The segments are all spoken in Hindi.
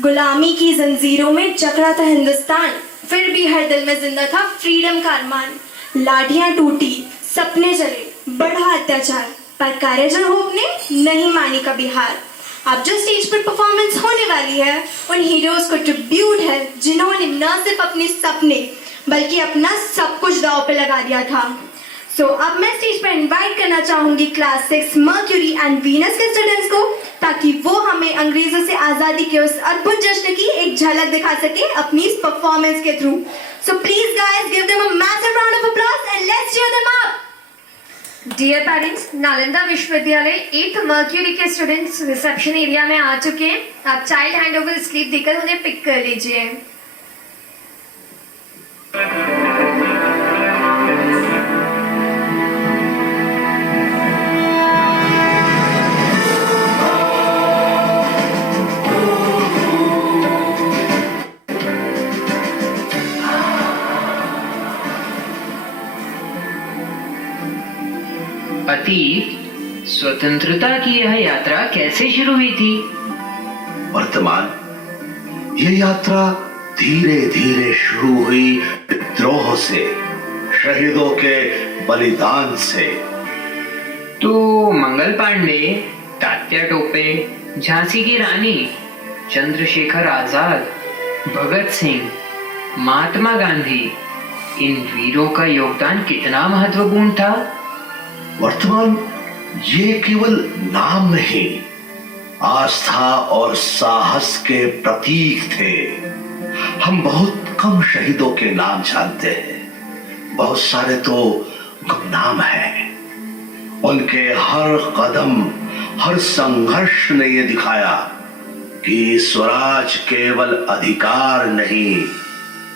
गुलामी की जंजीरों में जकड़ा था हिंदुस्तान, फिर भी हर दिल में जिंदा था फ्रीडम का अरमान। लाठियां टूटी, सपने जले, बढ़ा अत्याचार, पर करेजर होप ने नहीं मानी कभी हार। अब जो स्टेज पर परफॉर्मेंस होने वाली है उन हीरोज को ट्रिब्यूट है जिन्होंने न सिर्फ अपने सपने बल्कि अपना सब कुछ दांव पे लगा दिया था। अब मैं स्टेज पर इनवाइट करना चाहूंगी क्लास 6 मर्क्यूरी एंड वीनस के स्टूडेंट्स को, ताकि वो हमें अंग्रेजों से आजादी के उस अद्भुत जश्न की एक झलक दिखा सके अपनी इस परफॉर्मेंस के through. So please guys give them a massive round of applause and let's cheer them up. Dear parents, Nalanda Vishwavidyalaya 8th mercury के स्टूडेंट्स रिसेप्शन एरिया में आ चुके हैं। आप चाइल्ड हैंडओवर स्लिप देकर उन्हें पिक कर लीजिए। अतीत, स्वतंत्रता की यह यात्रा कैसे शुरू हुई थी? वर्तमान, ये यात्रा धीरे धीरे शुरू हुई विद्रोह से, शहीदों के बलिदान से। तो मंगल पांडे, तात्या टोपे, झांसी की रानी, चंद्रशेखर आजाद, भगत सिंह, महात्मा गांधी, इन वीरों का योगदान कितना महत्वपूर्ण था? वर्तमान, ये केवल नाम नहीं, आस्था और साहस के प्रतीक थे। हम बहुत कम शहीदों के नाम जानते हैं, बहुत सारे तो गुमनाम हैं। उनके हर कदम, हर संघर्ष ने ये दिखाया कि स्वराज केवल अधिकार नहीं,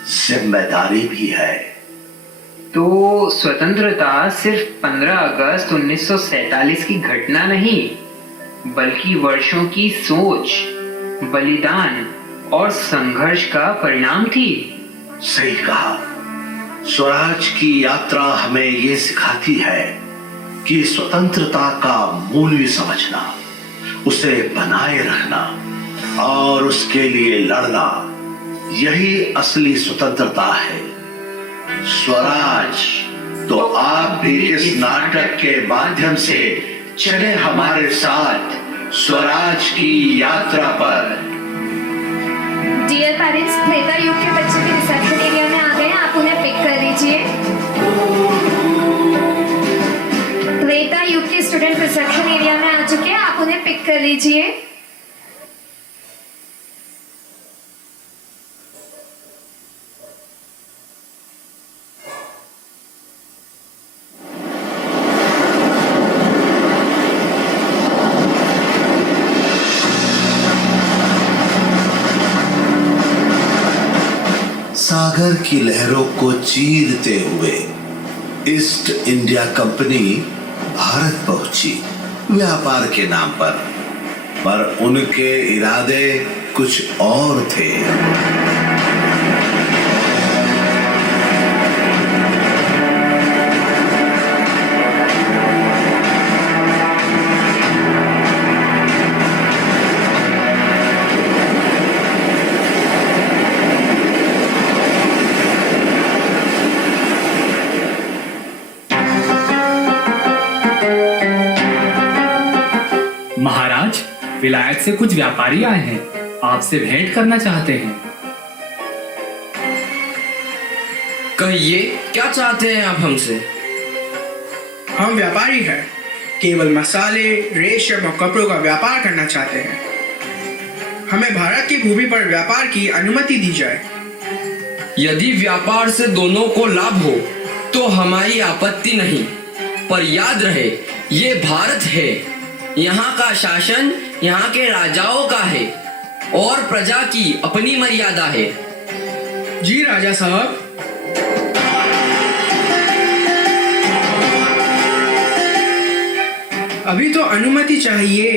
जिम्मेदारी भी है। तो स्वतंत्रता सिर्फ 15 अगस्त 1947 की घटना नहीं, बल्कि वर्षों की सोच, बलिदान और संघर्ष का परिणाम थी। सही कहा। स्वराज की यात्रा हमें ये सिखाती है कि स्वतंत्रता का मूल्य समझना, उसे बनाए रखना और उसके लिए लड़ना, यही असली स्वतंत्रता है। स्वराज, तो आप भी इस नाटक के माध्यम से चले हमारे साथ स्वराज की यात्रा पर। डियर पेरेंट्स, त्रेता युग के बच्चे भी रिसेप्शन एरिया में आ गए हैं। आप उन्हें पिक कर लीजिए। त्रेता युग के स्टूडेंट रिसेप्शन एरिया में आ चुके हैं। आप उन्हें पिक कर लीजिए। सागर की लहरों को चीरते हुए ईस्ट इंडिया कंपनी भारत पहुंची व्यापार के नाम पर उनके इरादे कुछ और थे। महाराज, विलायत से कुछ व्यापारी आए हैं, आपसे भेंट करना चाहते हैं। कहिए, क्या चाहते हैं आप हमसे? हम व्यापारी हैं, केवल मसाले, रेशम और कपड़ों का व्यापार करना चाहते हैं। हमें भारत की भूमि पर व्यापार की अनुमति दी जाए। यदि व्यापार से दोनों को लाभ हो तो हमारी आपत्ति नहीं, पर याद रहे ये भारत है, यहाँ का शासन यहाँ के राजाओं का है और प्रजा की अपनी मर्यादा है। जी राजा साहब। अभी तो अनुमति चाहिए,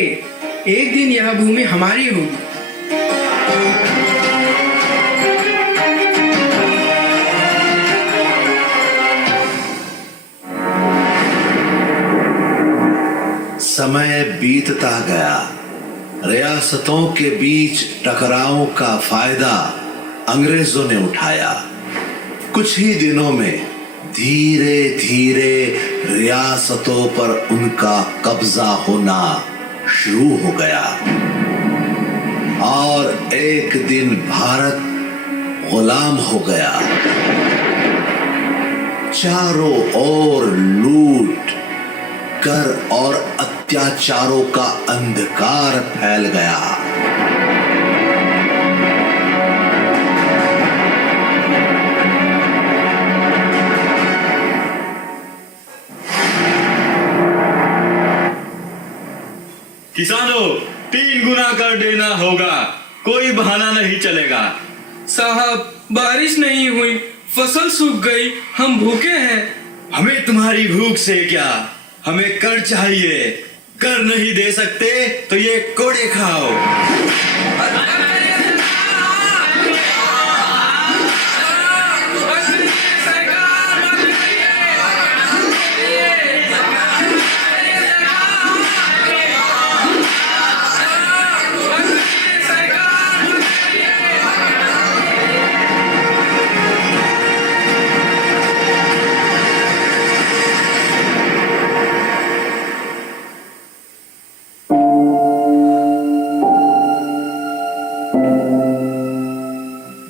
एक दिन यह भूमि हमारी होगी। समय बीतता गया, रियासतों के बीच टकरावों का फायदा अंग्रेजों ने उठाया। कुछ ही दिनों में धीरे धीरे रियासतों पर उनका कब्जा होना शुरू हो गया और एक दिन भारत गुलाम हो गया। चारों ओर लूट, कर और अत्याचारों का अंधकार फैल गया। किसानों, 3 गुना कर देना होगा, कोई बहाना नहीं चलेगा। साहब, बारिश नहीं हुई, फसल सूख गई, हम भूखे हैं। हमें तुम्हारी भूख से क्या, हमें कर चाहिए। कर नहीं दे सकते तो ये कोड़े खाओ।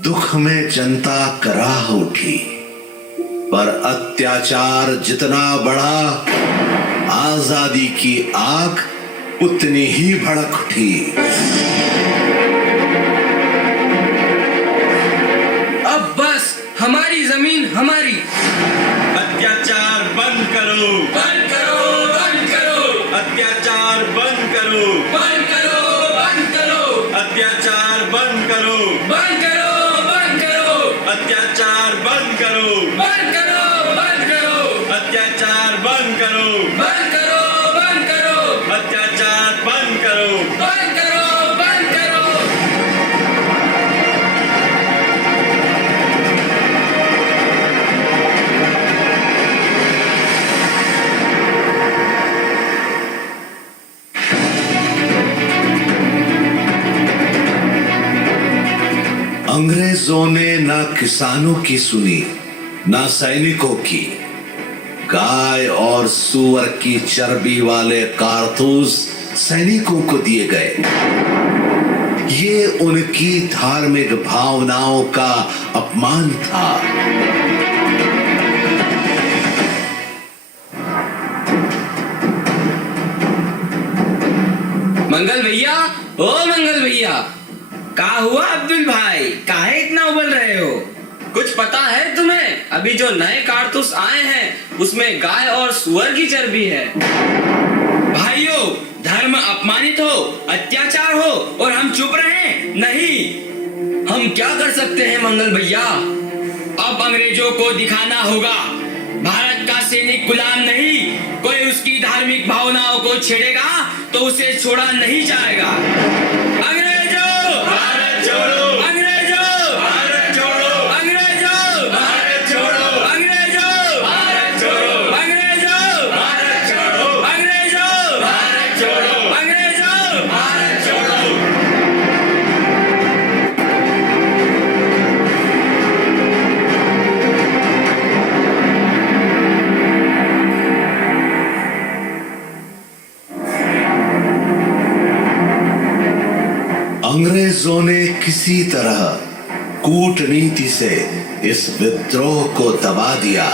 दुख में जनता कराह उठी, पर अत्याचार जितना बढ़ा, आजादी की आग उतनी ही भड़क उठी। अब बस, हमारी जमीन हमारी। अत्याचार बंद करो, बंद करो, बंद करो, अत्याचार बंद करो, बंद करो, बंद करो, अत्याचार बंद करो, बंद करो, बंद करो, अत्याचार बंद करो, बंद करो, बंद करो, अत्याचार बंद करो, बंद करो, बंद करो, अत्याचार बंद करो। बंद करो, बंद करो। अंग्रेजों ने ना किसानों की सुनी, ना सैनिकों की। गाय और सूअर की चर्बी वाले कारतूस सैनिकों को दिए गए। ये उनकी धार्मिक भावनाओं का अपमान था। मंगल भैया, ओ मंगल भैया, का हुआ अब्दुल भाई, काहे इतना उबल रहे हो? कुछ पता है तुम्हें? अभी जो नए कारतूस आए हैं उसमें गाय और सुअर की चर्बी है। भाइयों, धर्म अपमानित हो, अत्याचार हो और हम चुप रहें? नहीं, हम क्या कर सकते हैं मंगल भैया? अब अंग्रेजों को दिखाना होगा भारत का सैनिक गुलाम नहीं। कोई उसकी धार्मिक भावनाओं को छेड़ेगा तो उसे छोड़ा नहीं जाएगा। अंग्रेजों, भारत छोड़ो, अंग्रेजों, भारत छोड़ो, अंग्रेजों, भारत छोड़ो, अंग्रेजों, भारत छोड़ो, अंग्रेजों, भारत छोड़ो, अंग्रेजों, भारत छोड़ो, अंग्रेजों। भारत छोड़ो। अंग्रेजों ने किसी तरह कूटनीति से इस विद्रोह को दबा दिया,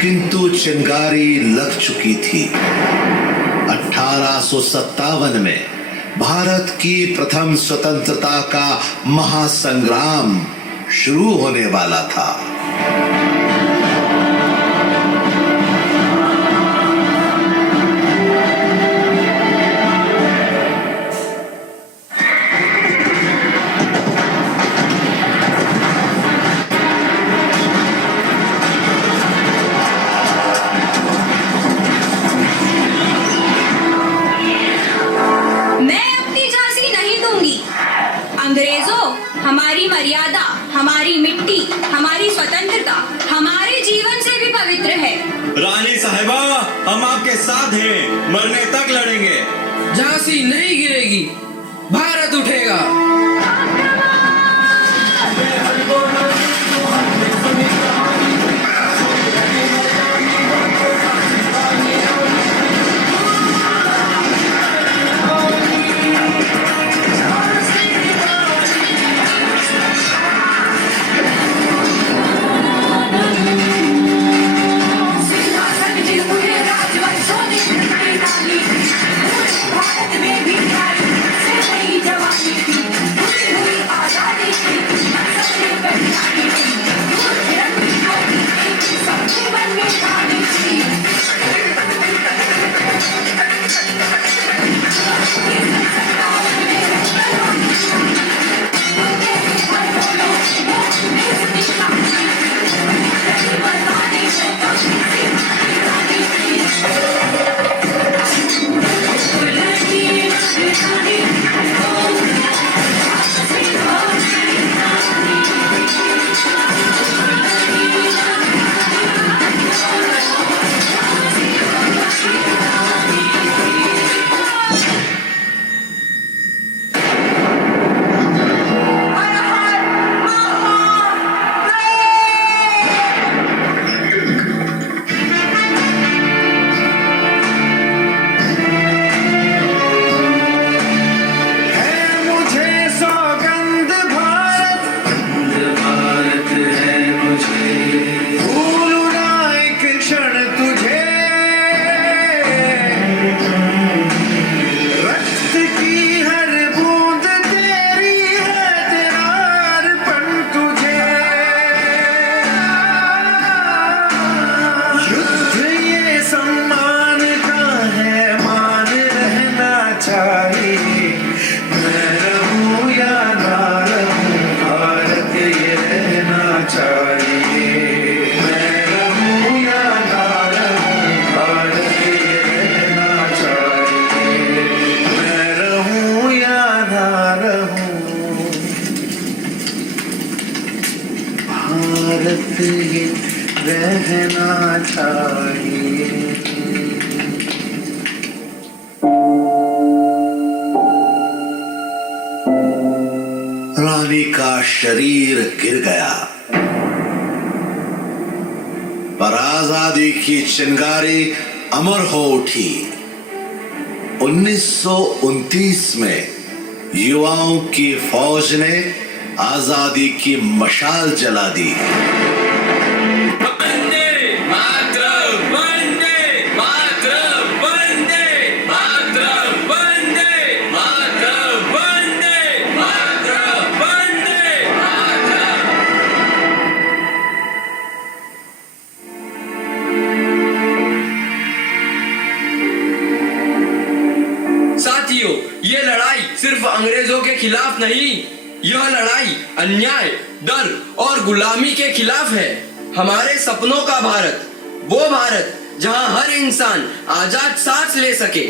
किंतु चिंगारी लग चुकी थी। 1857 में भारत की प्रथम स्वतंत्रता का महासंग्राम शुरू होने वाला था। अंग्रेजों, हमारी मर्यादा, हमारी मिट्टी, हमारी स्वतंत्रता हमारे जीवन से भी पवित्र है। रानी साहिबा, हम आपके साथ हैं, मरने तक लड़ेंगे। झांसी नहीं गिरेगी, भारत उठेगा। भारत ये रहना चाहिए। रानी का शरीर गिर गया, पर आजादी की चिंगारी अमर हो उठी। 1929 में युवाओं की फौज ने आजादी की मशाल जला दी। वंदे मातरम, वंदे मातरम, वंदे मातरम, वंदे मातरम, वंदे मातरम, वंदे मातरम। साथियों, ये लड़ाई सिर्फ अंग्रेजों के खिलाफ नहीं, यह लड़ाई अन्याय, डर और गुलामी के खिलाफ है। हमारे सपनों का भारत, वो भारत जहां हर इंसान आजाद सांस ले सके।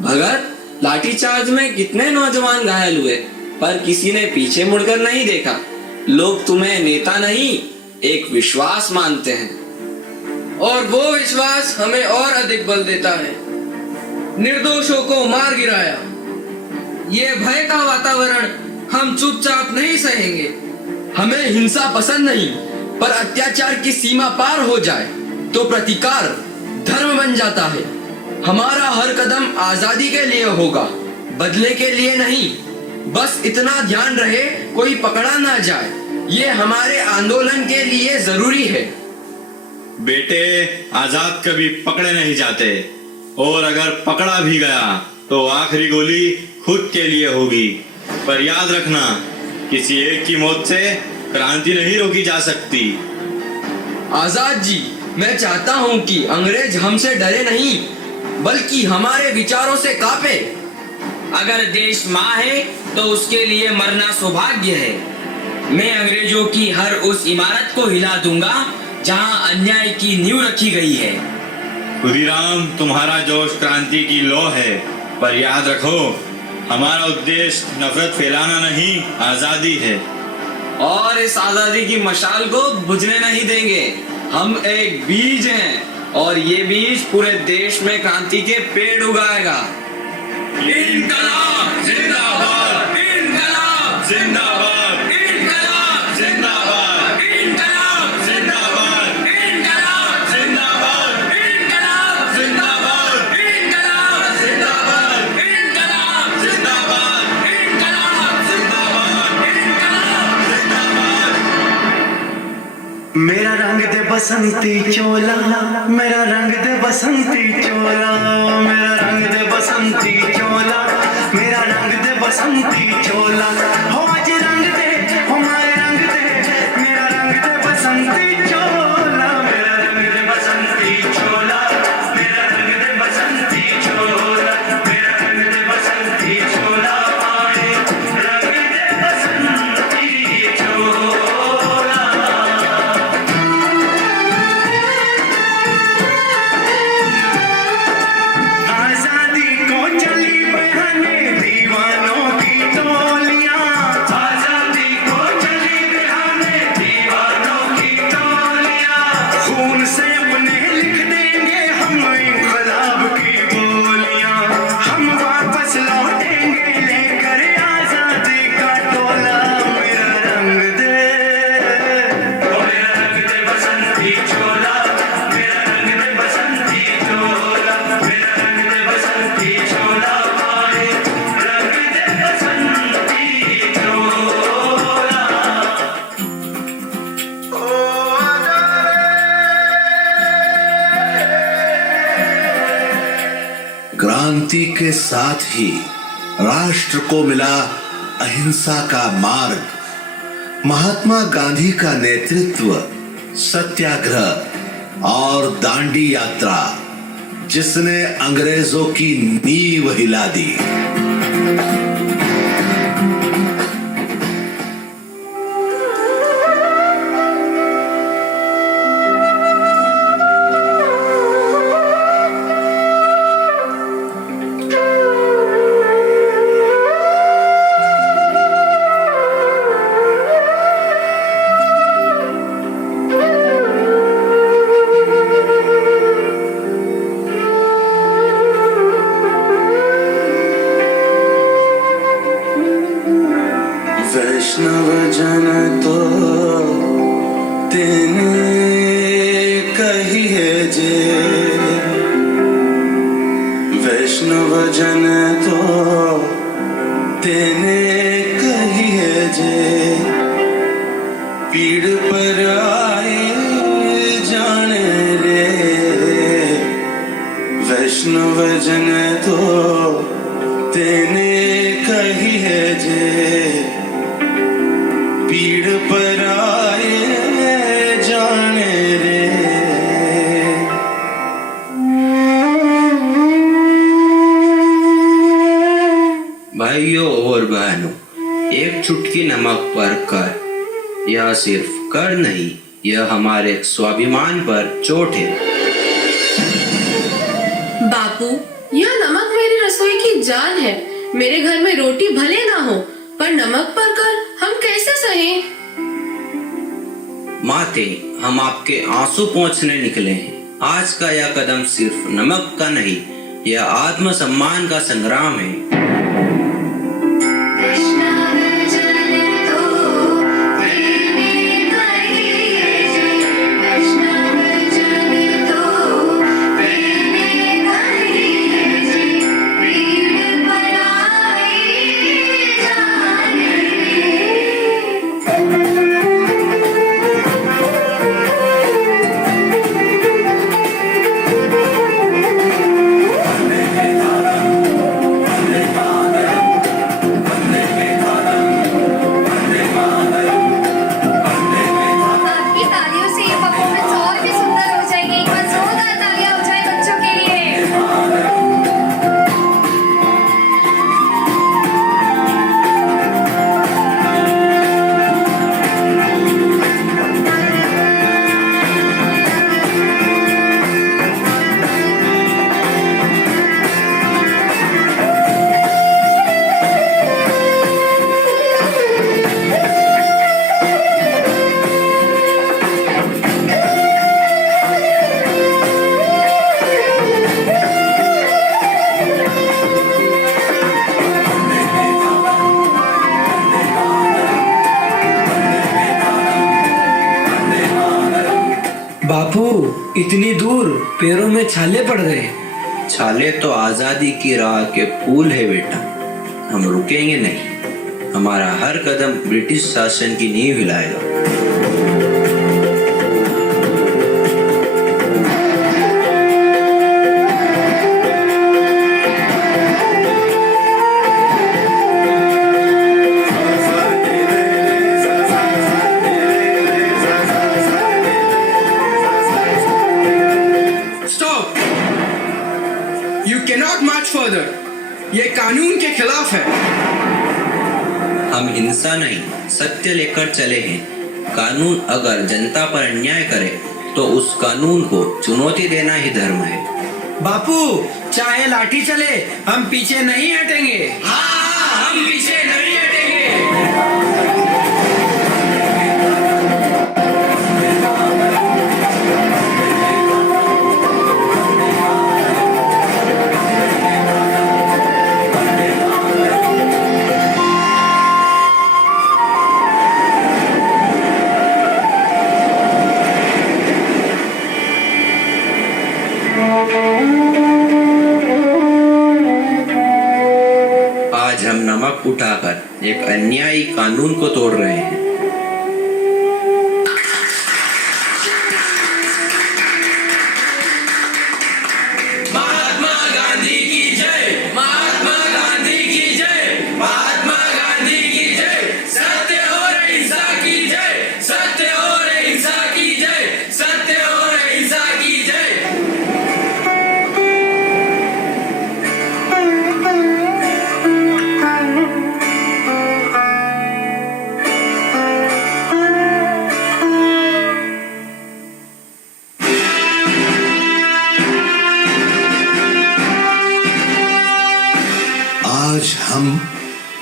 भगत, लाठीचार्ज में कितने नौजवान घायल हुए, पर किसी ने पीछे मुड़कर नहीं देखा। लोग तुम्हें नेता नहीं, एक विश्वास मानते हैं। और वो विश्वास हमें और अधिक बल देता है। निर्दोषों को मार गिराया। ये भय का वातावरण हम चुपचाप नहीं सहेंगे। हमें हिंसा पसंद नहीं, पर अत्याचार की सीमा पार हो जाए तो प्रतिकार धर्म बन जाता है। हमारा हर कदम आजादी के लिए होगा, बदले के लिए नहीं। बस इतना ध्यान रहे कोई पकड़ा ना जाए, ये हमारे आंदोलन के लिए जरूरी है। बेटे, आजाद कभी पकड़े नहीं जाते, और अगर पकड़ा भी गया तो आखिरी गोली खुद के लिए होगी। पर याद रखना, किसी एक की मौत से क्रांति नहीं रोकी जा सकती। आजाद जी, मैं चाहता हूँ कि अंग्रेज हमसे डरे नहीं, बल्कि हमारे विचारों से कांपे। अगर देश माँ है तो उसके लिए मरना सौभाग्य है। मैं अंग्रेजों की हर उस इमारत को हिला दूंगा जहाँ अन्याय की नींव रखी गई है। खुदीराम, तुम्हारा जोश क्रांति की लौ है, पर याद रखो, हमारा उद्देश्य नफरत फैलाना नहीं, आजादी है। और इस आजादी की मशाल को बुझने नहीं देंगे। हम एक बीज हैं और ये बीज पूरे देश में क्रांति के पेड़ उगाएगा। इनकलाब जिंदाबाद, इनकलाब जिंदाबाद, इनकलाब जिंदाबाद, इनकलाब जिंदाबाद, इनकलाब जिंदाबाद, इनकलाब जिंदाबाद, इनकलाब जिंदाबाद, इनकलाब जिंदाबाद, इनकलाब जिंदाबाद, इनकलाब जिंदाबाद। मेरा रंग दे बसंती चोला, मेरा रंग दे बसंती चोला, मेरा रंग दे बसंती चोला, मेरा रंग दे बसंती चोला, हो आज रंग दे, हो मारे रंग दे, मेरा रंग दे बसंती चोला, मेरा रंग दे बसंती चोला, मेरा रंग दे बसंती चोला, मेरा रंग दे बसंती चोला, आए रंग दे बसंती चोला। आजादी को चली बहाने दीवानों की टोलियां, आजादी को चली बहाने दीवानों की टोलियां, खून से अपने लिख देंगे हम इंकलाब की बोलियां, हम वापस लौटेंगे लेकर आजादी का टोला, मेरा रंग दे, मेरा रंग दे बसंती चोला, मेरा रंग दे बसंती चोला, मेरा रंग दे बसंती चोला, आए रंग दे बसंती चोला। ओ आजा क्रांति के साथ ही राष्ट्र को मिला अहिंसा का मार्ग। महात्मा गांधी का नेतृत्व, सत्याग्रह और दांडी यात्रा, जिसने अंग्रेजों की नींव हिला दी। वैष्णव जन तो तेने कहिए जे, वैष्णव जन तो तेने कहिए जे, पीड़ पर आए जाने रे, वैष्णव जन तो तेने कहिए जे, पीड़ पर आए जाने रे। भाइयों और बहनों, एक चुटकी नमक पर कर, यह सिर्फ कर नहीं, यह हमारे स्वाभिमान पर चोट है। बापू, यह नमक मेरी रसोई की जान है। मेरे घर में रोटी भले ना हो, पर नमक पर कर हम कैसे सहें? माते, हम आपके आंसू पोंछने निकले हैं। आज का यह कदम सिर्फ नमक का नहीं, यह आत्मसम्मान का संग्राम है। बापू, इतनी दूर पैरों में छाले पड़ गए। छाले तो आजादी की राह के फूल है बेटा, हम रुकेंगे नहीं। हमारा हर कदम ब्रिटिश शासन की नींव हिलाएगा। Stop! You cannot march further. ये कानून के खिलाफ है। हम हिंसा नहीं, सत्य लेकर चले हैं। कानून अगर जनता पर अन्याय करे तो उस कानून को चुनौती देना ही धर्म है। बापू, चाहे लाठी चले, हम पीछे नहीं हटेंगे। हाँ, हम पीछे नहीं हटेंगे। आज हम नमक उठाकर एक अन्यायी कानून को तोड़ रहे हैं। महात्मा गांधी की जय, महात्मा गांधी की जय, महात्मा गांधी की जय। सत्य और अहिंसा की जय, सत्य और अहिंसा की जय, सत्य और अहिंसा की जय। आज हम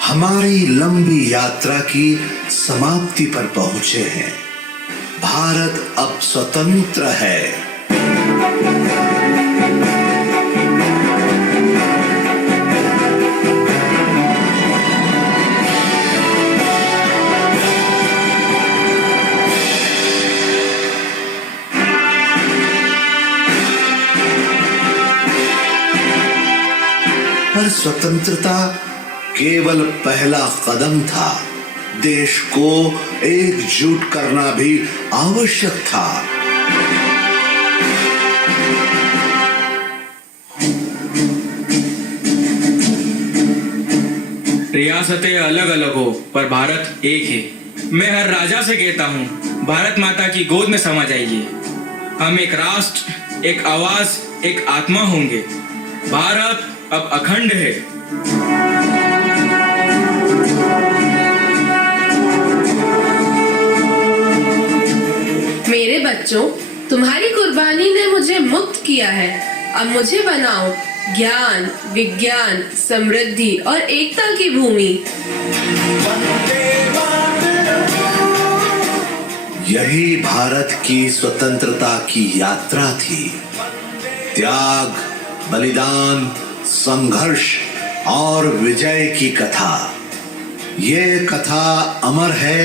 हमारी लंबी यात्रा की समाप्ति पर पहुंचे हैं। भारत अब स्वतंत्र है। पर स्वतंत्रता केवल पहला कदम था। देश को एकजुट करना भी आवश्यक था। रियासतें अलग अलग हो पर भारत एक है। मैं हर राजा से कहता हूँ, भारत माता की गोद में समा जाइए। हम एक राष्ट्र, एक आवाज, एक आत्मा होंगे। भारत अब अखंड है। मेरे बच्चों, तुम्हारी कुर्बानी ने मुझे मुक्त किया है। अब मुझे बनाओ ज्ञान, विज्ञान, समृद्धि और एकता की भूमि। यही भारत की स्वतंत्रता की यात्रा थी। त्याग, बलिदान, संघर्ष और विजय की कथा। ये कथा अमर है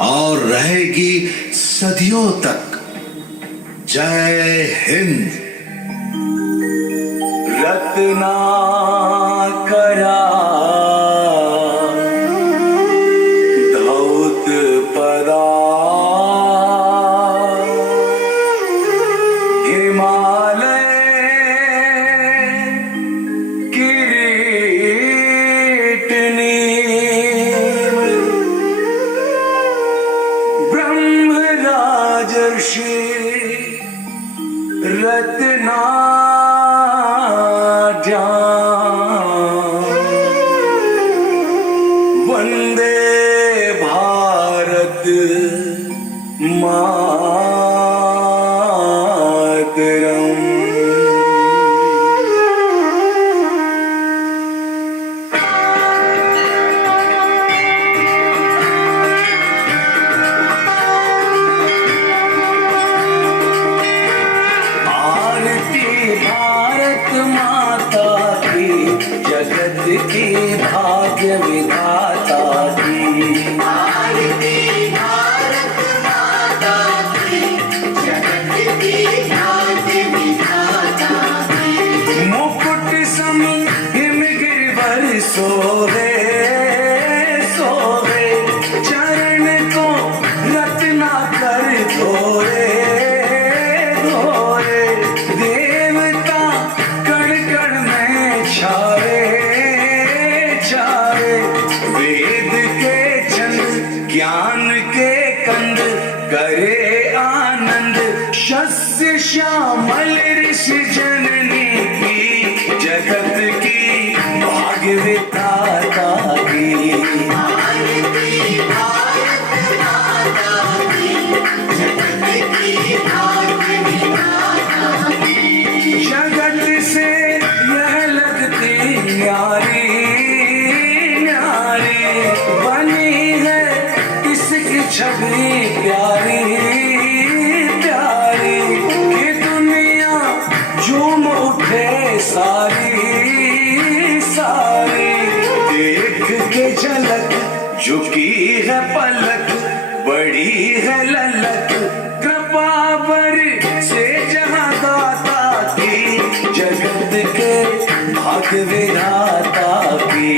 और रहेगी सदियों तक। जय हिंद। रत्ना करा धौत पदा हिमालय रत्ना वंदे भारत मातरम। की भाग्य विधाता की। मुकुट सम हिम गिरवर सोहे सोहे, चरण को रत्ना कर धोए धोए, देवता कण कण में छाए छाए, वेद के चंद ज्ञान के कंद करे आनंद, शस्य श्यामल ऋषि जननी की, जगत की भाग्य विधाता की। जगत से यह लगती न्यारी न्यारी, बनी है इसकी छवि प्यारी प्यारी, कि दुनिया झूम उठे सारी सारी, देख के झलक झुकी है पलक, बड़ी है ललक, कृपा बर से जहाँ दाता की, जगत के भाग्य विधाता की।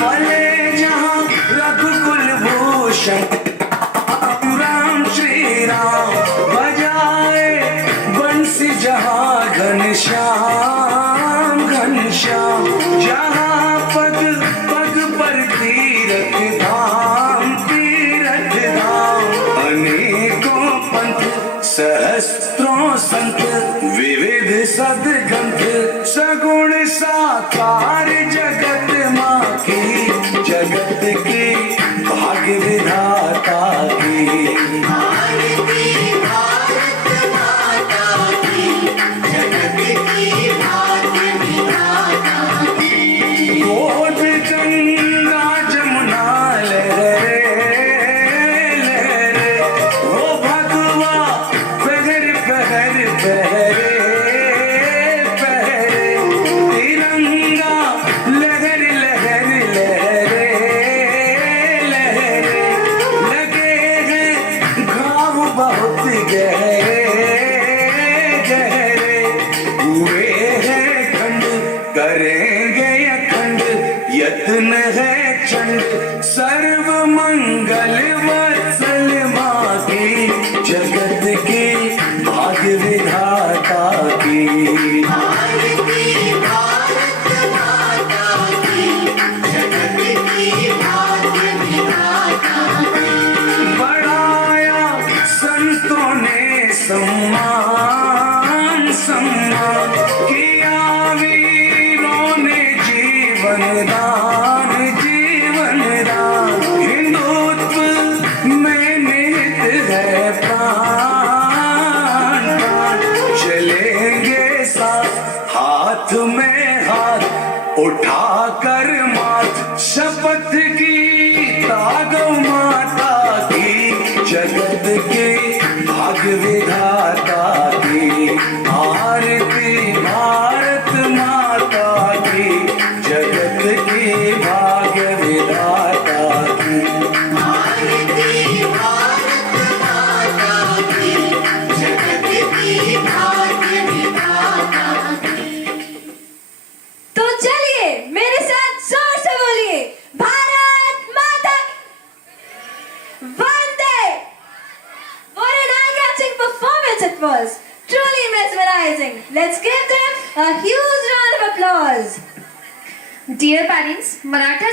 भले जहाँ रघुकुल भूषण राम श्री राम, बजाए बंसी जहाँ घनश्याम घनश्याम, जहाँ पग पग पर तीरथ धाम तीरथ धाम, अनेकों पंथ सहस्त्रों संत, विविध सदग्रंथ, सगुण साकार जगत माँ की, जगत की भाग्य विधाता की। गोद गंगा जमुना लहरे लहरे, ओ भगवा पहर पहर पहरे पहरे, तिरंगा लहर लहर लहरे लहरे, लगे हैं घाव बहुत गहरे गहरे, हुए हैं खंड करेंगे अखंड, यत्न है चंड सर्व मंगल वत्सल माँ की, जगत की भाग्य विधाता की। बढ़ाया संतों ने सम्मान सम्मान, किया वीरों ने जीवन दान जीवन दान, हिंदुत्व में निहित है प्राण प्राण, चलेंगे साथ हाथ में हाथ उठा कर माथ, शपथ की गौ माता की, जगत की भाग्य विधाता की। आरती भारत माता की, जगत की भाग्य विधाता की। आरती भारत माता की, जगत की भाग्य विधाता की। तो चलिए मेरे साथ जोर से बोलिए, भारत माता की वंदे। What an eye-catching performance it was, truly mesmerizing. Let's give them a huge round of applause. Dear parents, Maratha